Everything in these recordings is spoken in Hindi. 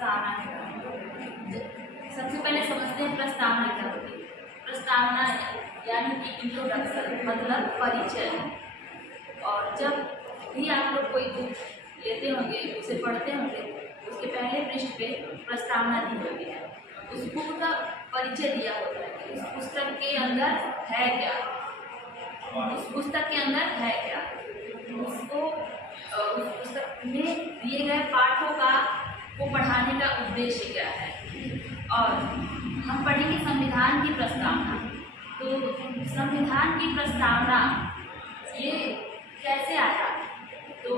प्रस्तावना क्या है। सबसे पहले समझते हैं प्रस्तावना क्या होती है। प्रस्तावना यानी कि इंट्रोडक्शन मतलब परिचय। और जब भी आप लोग कोई बुक लेते होंगे, उसे पढ़ते होंगे, उसके पहले पृष्ठ पे प्रस्तावना दी होती है। उस बुक का परिचय दिया होता है कि उस पुस्तक के अंदर है क्या, उस पुस्तक के अंदर है क्या, उसको उस पुस्तक में दिए गए पाठों का को पढ़ाने का उद्देश्य क्या है। और हम पढ़ेंगे संविधान की प्रस्तावना। तो संविधान की प्रस्तावना ये कैसे आया, तो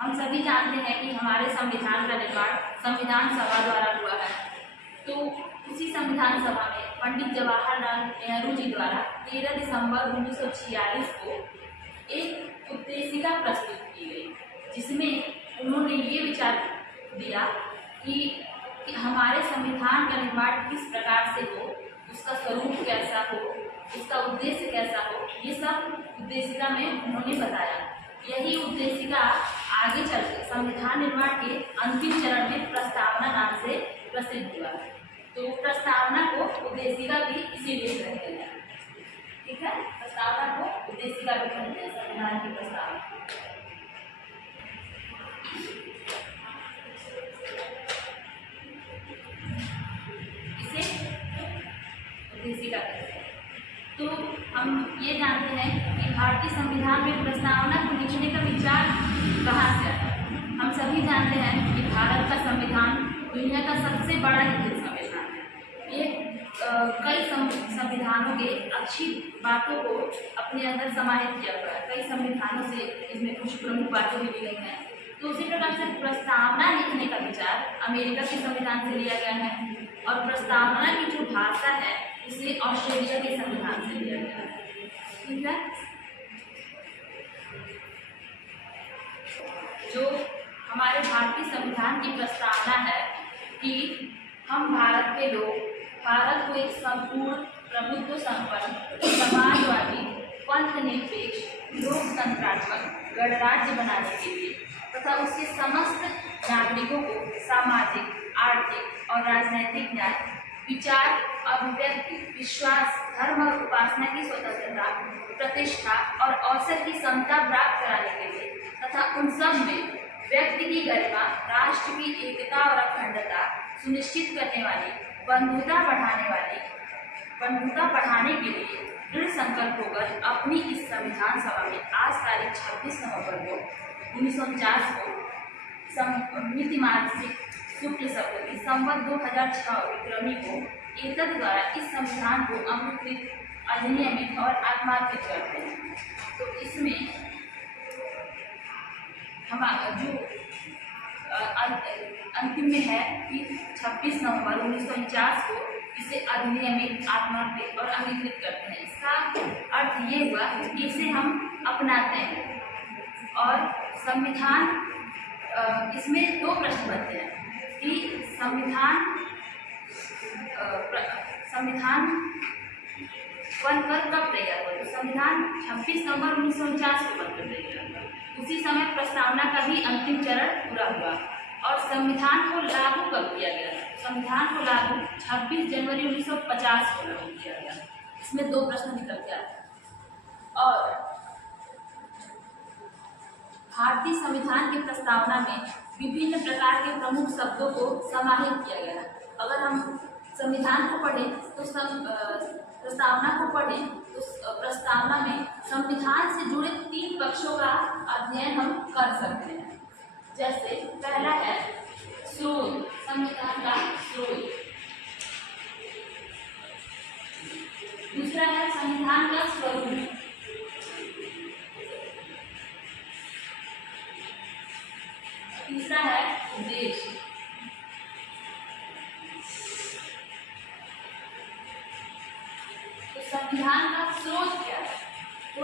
हम सभी जानते हैं कि हमारे संविधान का निर्माण संविधान सभा द्वारा हुआ है। तो उसी संविधान सभा में पंडित जवाहरलाल नेहरू जी द्वारा 13 दिसंबर 1946 को एक उद्देशिका प्रस्तुत की गई, जिसमें उन्होंने ये विचार दिया कि हमारे संविधान का निर्माण किस प्रकार से हो, उसका स्वरूप कैसा हो, उसका उद्देश्य कैसा हो, ये सब उद्देशिका में उन्होंने बताया। यही उद्देशिका आगे चलकर संविधान निर्माण के अंतिम चरण में प्रस्तावना नाम से प्रसिद्ध हुआ। तो प्रस्तावना को उद्देशिका भी इसीलिए कहते हैं। ठीक है, प्रस्तावना को उद्देशिका भी कहते हैं, संविधान की प्रस्तावना। इसे उद्देशिका कहते हैं। तो हम ये जानते हैं कि भारतीय संविधान में प्रस्तावना को लिखने का विचार कहाँ से आया। हम सभी जानते हैं कि भारत का संविधान दुनिया का सबसे बड़ा लिखित संविधान है। ये कई संविधानों के अच्छी बातों को अपने अंदर समाहित किया हुआ है। कई संविधानों से इसमें कुछ प्रमुख बातें भी ली गई हैं। तो उसी प्रकार से प्रस्तावना लिखने का विचार अमेरिका के संविधान से लिया गया है, और प्रस्तावना की जो भाषा है इसे ऑस्ट्रेलिया के संविधान से लिया गया है। ठीक है, जो हमारे भारतीय संविधान की प्रस्तावना है कि हम भारत के लोग भारत को एक संपूर्ण प्रभुत्व संपन्न समाजवादी पंथनिरपेक्ष लोकतंत्रात्मक गणराज्य बनाने के लिए तथा उसके समस्त नागरिकों को सामाजिक, आर्थिक और राजनैतिक न्याय, विचार, अभिव्यक्ति, विश्वास, धर्म और उपासना की स्वतंत्रता, प्रतिष्ठा और अवसर की समता प्राप्त कराने के लिए तथा उन सब में व्यक्ति की गरिमा, राष्ट्र की एकता और अखंडता सुनिश्चित करने वाली बंधुता बढ़ाने के लिए दृढ़ संकल्प होकर अपनी इस संविधान सभा में आज तारीख 26 नवंबर को 1949 को मितिमासिक शुक्ल सप्तमी संवत 2006 विक्रमी को एतद द्वारा इस संविधान को अंगीकृत, अधिनियमित और आत्मार्पित करते हैं। तो इसमें हमारा जो अंतिम में है कि 26 नवंबर 1949 को इसे अधिनियमित, आत्मार्पित और अंगीकृत करते हैं। इसका अर्थ ये हुआ कि इसे हम अपनाते हैं। और संविधान, इसमें दो प्रश्न बनते हैं कि संविधान बनकर कब तैयार हुआ। तो संविधान 26 नवंबर 1949 को बनकर तैयार हुआ। उसी समय प्रस्तावना का भी अंतिम चरण पूरा हुआ। और संविधान को लागू कब किया गया। संविधान को लागू 26 जनवरी 1950 को लागू किया गया। इसमें दो प्रश्न निकल के आते हैं। और भारतीय संविधान की प्रस्तावना में विभिन्न प्रकार के प्रमुख शब्दों को समाहित किया गया है। अगर हम संविधान को पढ़ें तो प्रस्तावना को पढ़ें तो प्रस्तावना में संविधान से जुड़े 3 पक्षों का अध्ययन हम कर सकते हैं। जैसे पहला है स्रोत, संविधान का स्रोत। दूसरा है संविधान का स्वरूप। तीसरा है उद्देश्य। तो संविधान का स्रोत क्या है। तो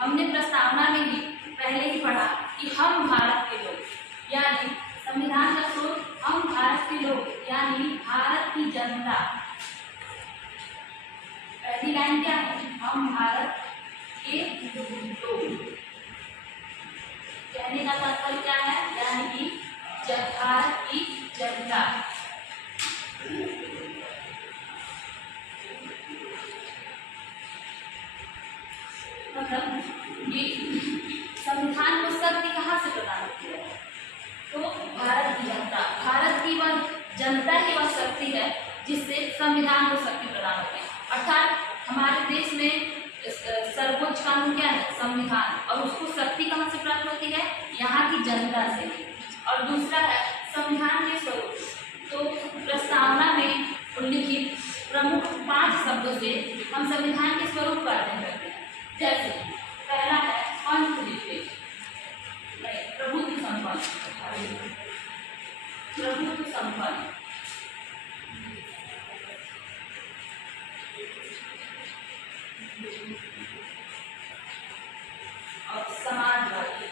हमने प्रस्तावना में ही पहले ही पढ़ा कि हम भारत के लोग, यानी संविधान है जिससे संविधान को शक्ति प्रदान होती है। अर्थात हमारे देश में सर्वोच्च कानून क्या है? संविधान। और उसको शक्ति कहाँ से प्राप्त होती है? यहाँ की जनता से। और दूसरा है संविधान के स्वरूप। तो प्रस्तावना में उल्लिखित प्रमुख 5 शब्दों से हम संविधान के स्वरूप का अध्ययन करते हैं। जैसे पहला है पंचनिर्देश, प्रभुत्व संपन्न, प्रभुत्व संपन्न। और समाजवादी।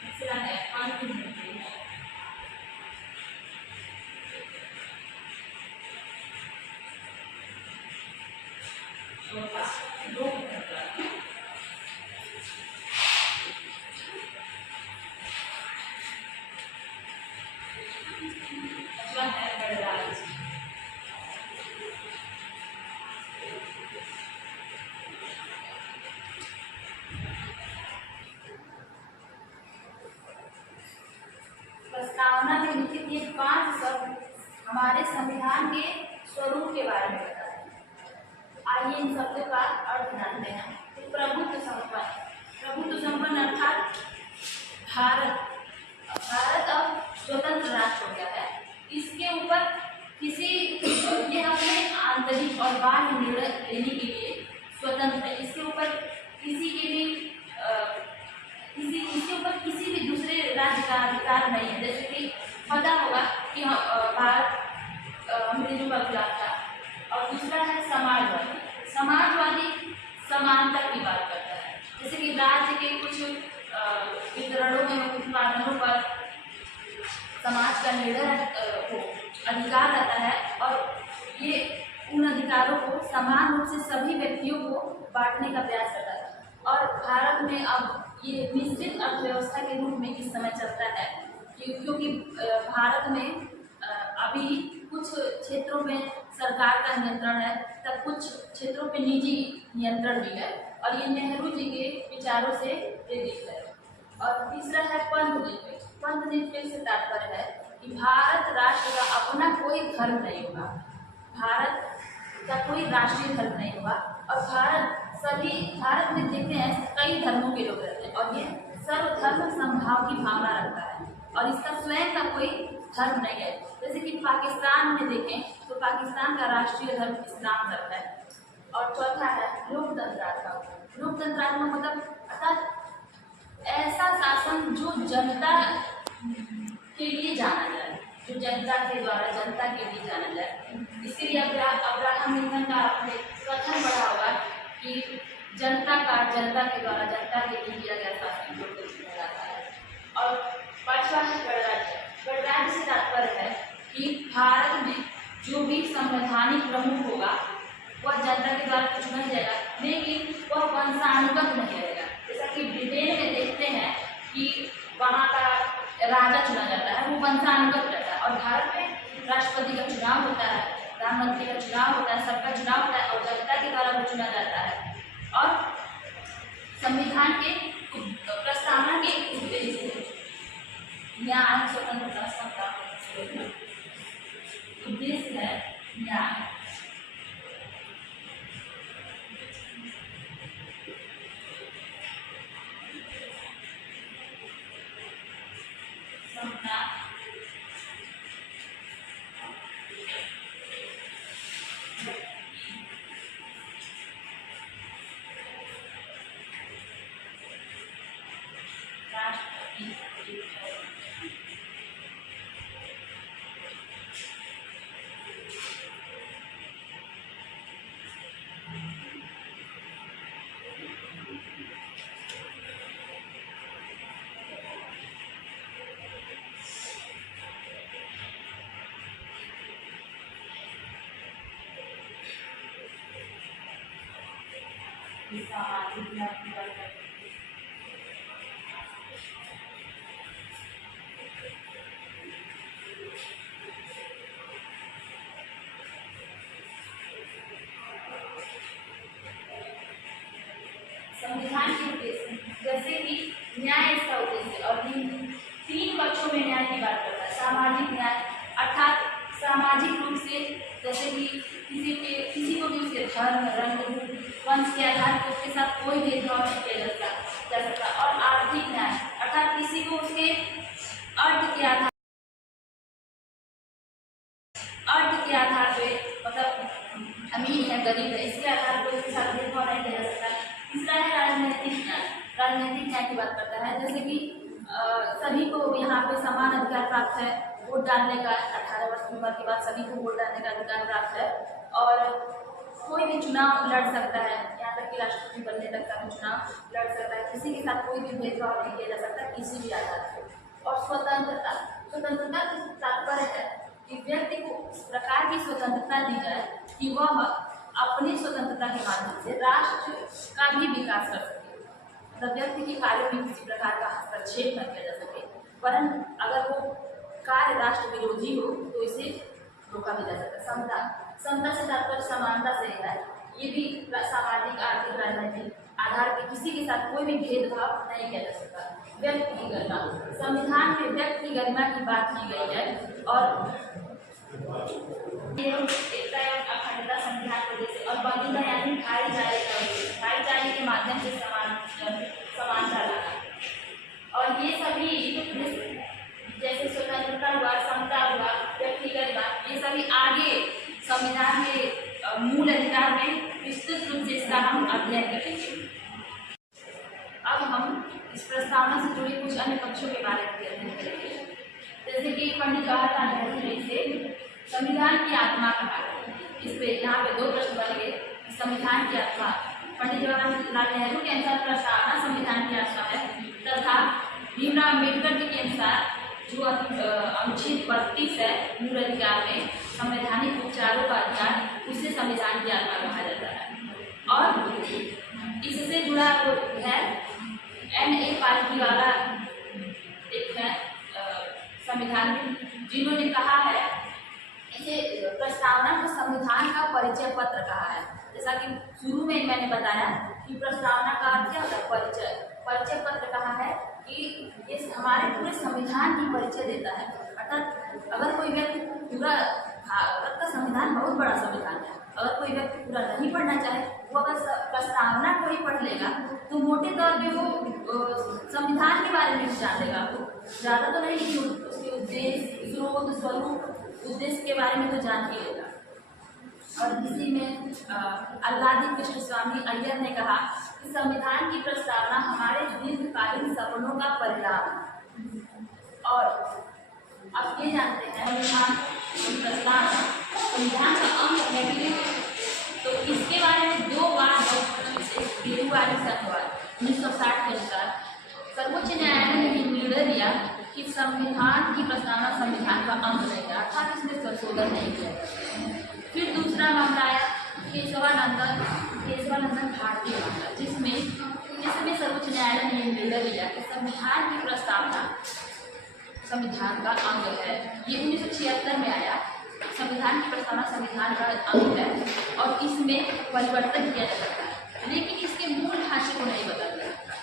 तीसरा है अंतर्निहित, चौथा लोकतंत्र, पांचवा है गणराज्य। प्रस्तावना में लिखित ये 5 शब्द हमारे संविधान के स्वरूप के बारे में बताते हैं। आइए इन शब्दों का अर्थ जानते हैं। तो प्रभुत्व संपन्न, प्रभुत्व संपन्न अर्थात भारत अब स्वतंत्र राष्ट्र हो गया है। इसके ऊपर किसी ये अपने आंतरिक और बाह्य निर्णय लेने के लिए स्वतंत्र है। इसके ऊपर किसी के भी इसके ऊपर किसी भी दूसरे राज्य का अधिकार नहीं है। जैसे कि पता होगा कि भारत अंग्रेजों का गुलाम था। और दूसरा है समाजवादी। समाजवादी समानता की बात करता है। जैसे कि राज्य के कुछ वितरणों में उत्पादनों पर समाज का निर्णय अधिकार रहता है और ये उन अधिकारों को समान रूप से सभी व्यक्तियों को बांटने का प्रयास करता है। और भारत में अब ये मिश्रित अर्थव्यवस्था के रूप में इस समय चलता है क्योंकि भारत में अभी कुछ क्षेत्रों में सरकार का नियंत्रण है, तब कुछ क्षेत्रों पे निजी नियंत्रण भी है। और ये नेहरू जी के विचारों से प्रेरित है। और तीसरा है पंथनिरपेक्ष। पंथनिरपेक्ष से तात्पर्य है कि भारत राष्ट्र का अपना कोई धर्म नहीं होगा, भारत का कोई राष्ट्रीय धर्म नहीं होगा। और भारत में देखते हैं कई धर्मों के लोग रहते हैं और ये सर्वधर्म समभाव की भावना रखता है और इसका स्वयं का कोई धर्म नहीं है। जैसे कि पाकिस्तान में देखें तो पाकिस्तान का राष्ट्रीय धर्म इस्लाम धर्म है। और चौथा है लोकतंत्रात्मक। लोकतंत्रात्मक मतलब अर्थात ऐसा शासन जो जनता के लिए जाना जाए, जो जनता के द्वारा जनता के लिए जाना जाए। इसके लिए अब्राहम लिंकन का आपने कथन पढ़ा होगा कि जनता के द्वारा जनता के लिए किया गया शासन लोकतंत्र कहलाता है। और पांचवा है गणराज्य। गणराज्य से तात्पर्य है कि भारत में जो भी संवैधानिक प्रमुख होगा वह जनता के द्वारा चुना जाएगा, लेकिन वह वंशानुगत नहीं रहेगा। जैसा कि ब्रिटेन में देखते हैं कि वहाँ का राजा चुना जाता है, वो वंशानुगत रहता है। और भारत में राष्ट्रपति का चुनाव होता है, प्रधानमंत्री का चुनाव होता है, सबका चुनाव होता है और जनता के द्वारा वो चुना जाता है। और संविधान के प्रस्तावना के उद्देश्य न्याय, स्वतंत्रता, समता, उद्देश्य है न्याय, समता, संविधान के उद्देश्य जैसे कि न्याय इसका उद्देश्य और 3 साथ कोई भेदभाव नहीं किया जा सकता। और आर्थिक न्याय अर्थात किसी को उसके अर्थ के आधार पे, मतलब अमीर है गरीब है, इसके आधार पर उसके साथ भेदभाव नहीं किया जा सकता। तीसरा है राजनीतिक न्याय। राजनीतिक न्याय की बात करता है जैसे कि सभी को यहाँ पे समान अधिकार प्राप्त है वोट डालने का। 18 वर्ष की उम्र के बाद सभी को वोट डालने का अधिकार प्राप्त है और कोई भी चुनाव लड़ सकता है, यहाँ तक कि राष्ट्रपति बनने तक का भी चुनाव लड़ सकता है। किसी के साथ कोई भी भेदभाव नहीं किया जा सकता किसी भी आधार पर। और स्वतंत्रता का तात्पर्य है कि व्यक्ति को इस प्रकार की स्वतंत्रता दी जाए कि वह अपनी स्वतंत्रता के माध्यम से राष्ट्र का भी विकास कर सके। मतलब व्यक्ति के कार्य में किसी प्रकार का हस्तक्षेप न किया जा सके, परंतु अगर वो कार्य राष्ट्र विरोधी हो तो इसे रोका भी जा सकता है। समता से तात्पर्य समानता से है। ये भी सामाजिक आर्थिक राजनीतिक आधार पर किसी के साथ कोई भी भेदभाव नहीं किया जा सकता। व्यक्ति की गरिमा, संविधान में व्यक्ति की गरिमा की बात की गई है और एकता एवं अखंडता संविधान के जैसे और बंधुता यानी भाईचारे के माध्यम से समानता लाना। और ये सभी जैसे स्वतंत्रता हुआ, समता हुआ, व्यक्ति गरिमा, ये सभी आगे संविधान के मूल अधिकार में विस्तृत रूप से इसका हम अध्ययन करेंगे। अब हम इस प्रस्तावना से जुड़े कुछ अन्य पक्षों के बारे में अध्ययन करेंगे। जैसे कि पंडित जवाहरलाल नेहरू ने इसे संविधान की आत्मा कहा है। इस पे यहाँ पे 2 प्रश्न बन गए। संविधान की आत्मा पंडित जवाहरलाल नेहरू के अनुसार प्रस्तावना संविधान की आत्मा है तथा भीमराव अम्बेडकर जी के अनुसार जो अनुच्छेद 32 है मूल अधिकार में संवैधानिक उपचारों का अधिकार, उसे संविधान की आत्मा कहा जाता है। और इससे जुड़ा वो है N.A. पालकीवाला एक है संविधान में, जिन्होंने कहा है इसे प्रस्तावना को संविधान का परिचय पत्र कहा है। जैसा कि शुरू में मैंने बताया कि प्रस्तावना का अर्थ क्या होता है, परिचय पत्र कहा है कि ये हमारे पूरे संविधान की परिचय देता है। अर्थात अगर कोई व्यक्ति पूरा भारत का संविधान बहुत बड़ा संविधान है, अगर कोई व्यक्ति पूरा नहीं पढ़ना चाहे वो अगर प्रस्तावना को ही पढ़ लेगा तो मोटे तौर पे वो संविधान के बारे में जान लेगा। ज़्यादा तो नहीं लेकिन उसके उद्देश्य, स्रोत, स्वरूप, उद्देश्य के बारे में तो जान ही लेगा। और इसी में आह्लादी कृष्ण स्वामी अय्यर ने कहा कि संविधान की प्रस्तावना हमारे दीर्घकालीन सपनों का परिणाम है। और अब ये जानते हैं संविधान की प्रस्तावना संविधान का अंग है, तो इसके बारे में 2 बार गेरुवारी संघवाद 1960 के अनुसार सर्वोच्च न्यायालय ने निर्णय दिया कि संविधान की प्रस्तावना संविधान का अंग नहीं है, अर्थात इसमें संशोधन नहीं किया जाता। फिर दूसरा मामला आया केशवानंदन भारती मामला, जिसमें सर्वोच्च न्यायालय ने निर्णय दिया कि संविधान की प्रस्तावना संविधान का अंग है। ये 1976 में आया। संविधान की प्रस्तावना संविधान का अंग है और इसमें परिवर्तन किया जा सकता है, लेकिन इसके मूल ढांचे को नहीं बदला जा सकता।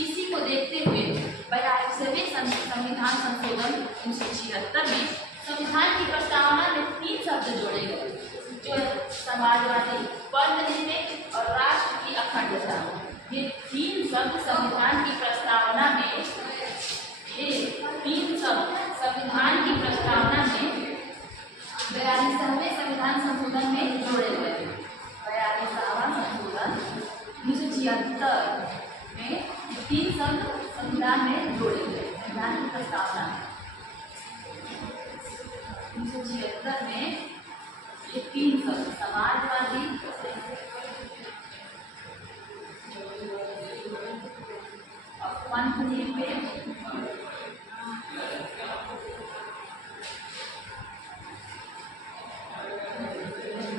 इसी को देखते हुए 42वें संविधान संशोधन 1976 में संविधान की प्रस्तावना में 3 शब्द जोड़े गए, जो समाजवादी, परनिर्मित और राष्ट्र की अखंडता। ये 3 शब्द संविधान की प्रस्तावना में 42वें संविधान संशोधन में जोड़े गए। 42वां संशोधन 1976 में 3 शब्द संविधान में जोड़े गए। संविधान की प्रस्तावना 1976 में ये 3 शब्द समाजवादी, पंथनिरपेक्ष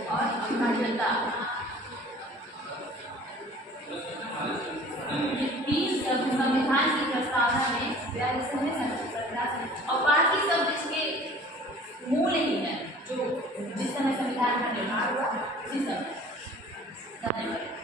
और अखंडता, ये 3 शब्द संविधान की प्रस्तावना में 42वें संविधान और बाकी शब्द इसके मूल ही है, जो जिस समय संविधान का निर्माण हुआ उसी समय। धन्यवाद।